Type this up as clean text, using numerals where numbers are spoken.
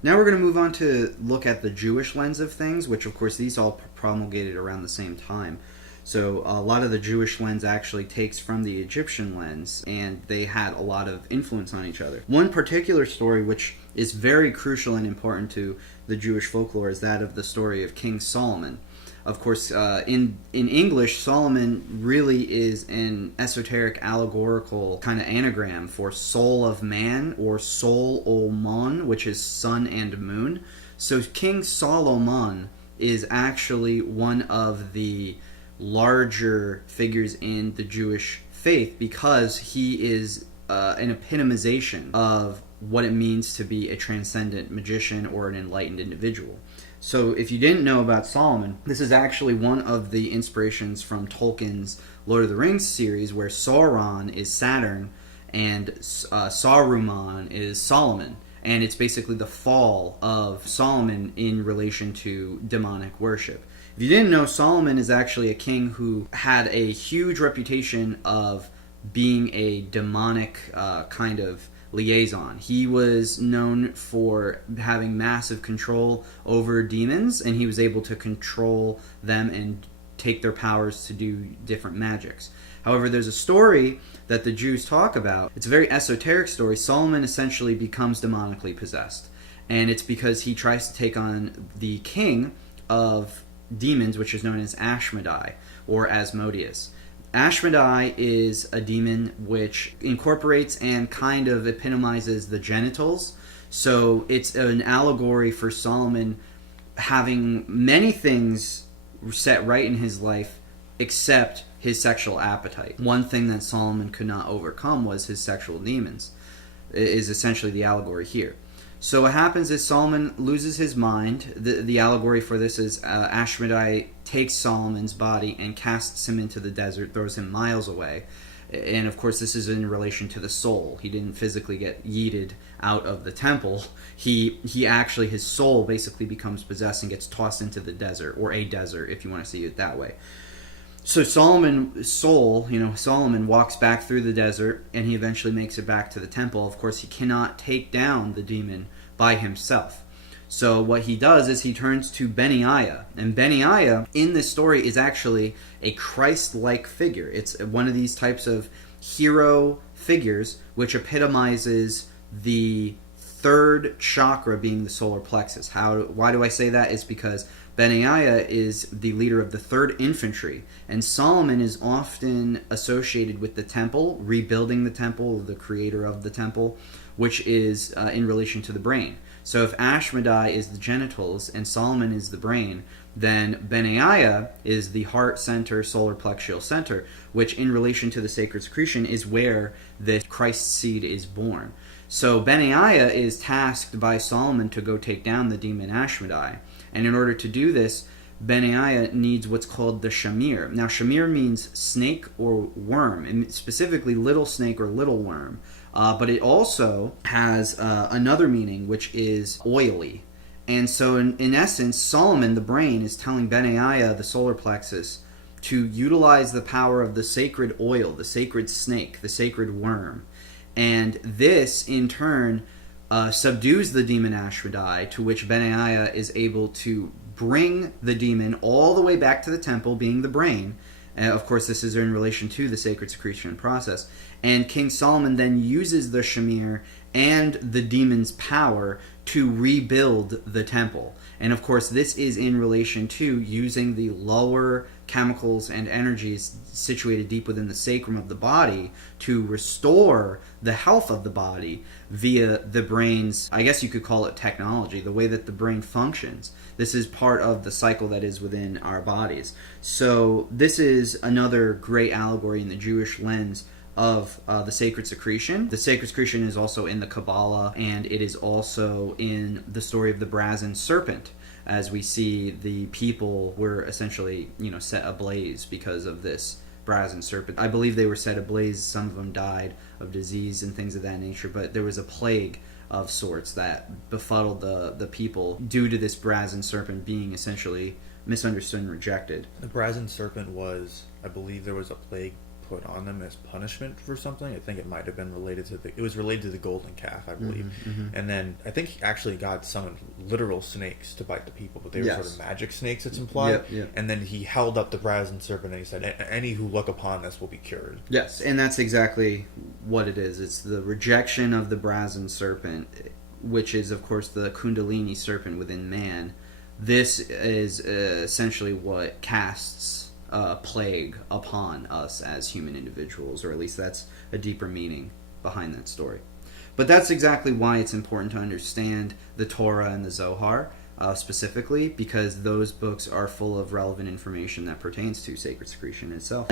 Now we're going to move on to look at the Jewish lens of things, which of course these all promulgated around the same time. So a lot of the Jewish lens actually takes from the Egyptian lens, and they had a lot of influence on each other. One particular story which is very crucial and important to the Jewish folklore is that of the story of King Solomon. Of course, in English, Solomon really is an esoteric, allegorical kind of anagram for soul of man, or Sol Mon, which is sun and moon. So King Solomon is actually one of the larger figures in the Jewish faith because he is an epitomization of what it means to be a transcendent magician or an enlightened individual. So if you didn't know about Solomon, this is actually one of the inspirations from Tolkien's Lord of the Rings series, where Sauron is Saturn and Saruman is Solomon. And it's basically the fall of Solomon in relation to demonic worship. If you didn't know, Solomon is actually a king who had a huge reputation of being a demonic kind of liaison. He was known for having massive control over demons, and he was able to control them and take their powers to do different magics. However, there's a story that the Jews talk about. It's a very esoteric story. Solomon essentially becomes demonically possessed, and it's because he tries to take on the king of demons, which is known as Ashmedai or Asmodeus. Ashmedai is a demon which incorporates and kind of epitomizes the genitals. So it's an allegory for Solomon having many things set right in his life except his sexual appetite. One thing that Solomon could not overcome was his sexual demons, is essentially the allegory here. So what happens is Solomon loses his mind. The allegory for this is Ashmedai takes Solomon's body and casts him into the desert, throws him miles away. And of course this is in relation to the soul. He didn't physically get yeeted out of the temple. He actually, his soul basically becomes possessed and gets tossed into the desert, or a desert if you want to see it that way. So Solomon's soul, Solomon walks back through the desert, and he eventually makes it back to the temple. Of course, he cannot take down the demon by himself. So what he does is he turns to Benaiah. And Benaiah, in this story, is actually a Christ-like figure. It's one of these types of hero figures which epitomizes the third chakra, being the solar plexus. Why do I say that? Is because Benaiah is the leader of the 3rd Infantry, and Solomon is often associated with the temple, rebuilding the temple, the creator of the temple, which is in relation to the brain. So if Ashmedai is the genitals and Solomon is the brain, then Benaiah is the heart center, solar plexual center, which in relation to the sacred secretion is where the Christ seed is born. So Benaiah is tasked by Solomon to go take down the demon Ashmedai. And in order to do this, Benaiah needs what's called the shamir. Now, shamir means snake or worm, and specifically little snake or little worm. But it also has another meaning, which is oily. And so, in essence, Solomon, the brain, is telling Benaiah, the solar plexus, to utilize the power of the sacred oil, the sacred snake, the sacred worm. And this, in turn, subdues the demon Ashmedai, to which Benaiah is able to bring the demon all the way back to the temple, being the brain. Of course, this is in relation to the sacred secretion process. And King Solomon then uses the shamir and the demon's power to rebuild the temple. And of course, this is in relation to using the lower chemicals and energies situated deep within the sacrum of the body to restore the health of the body via the brain's, I guess you could call it technology, the way that the brain functions. This is part of the cycle that is within our bodies. So this is another great allegory in the Jewish lens of the sacred secretion. The sacred secretion is also in the Kabbalah, and it is also in the story of the brazen serpent, as we see the people were essentially, set ablaze because of this brazen serpent. I believe they were set ablaze. Some of them died of disease and things of that nature, but there was a plague of sorts that befuddled the people due to this brazen serpent being essentially misunderstood and rejected. The brazen serpent was, I believe there was a plague put on them as punishment for something. I think it might have been related to it was related to the golden calf, I believe. And then I think actually God summoned literal snakes to bite the people, but they were sort of magic snakes, it's implied. And then he held up the brazen serpent and he said, any who look upon this will be cured. Yes, and that's exactly what it is. It's the rejection of the brazen serpent, which is, of course, the Kundalini serpent within man. This is essentially what casts plague upon us as human individuals, or at least that's a deeper meaning behind that story. But that's exactly why it's important to understand the Torah and the Zohar specifically, because those books are full of relevant information that pertains to sacred secretion itself.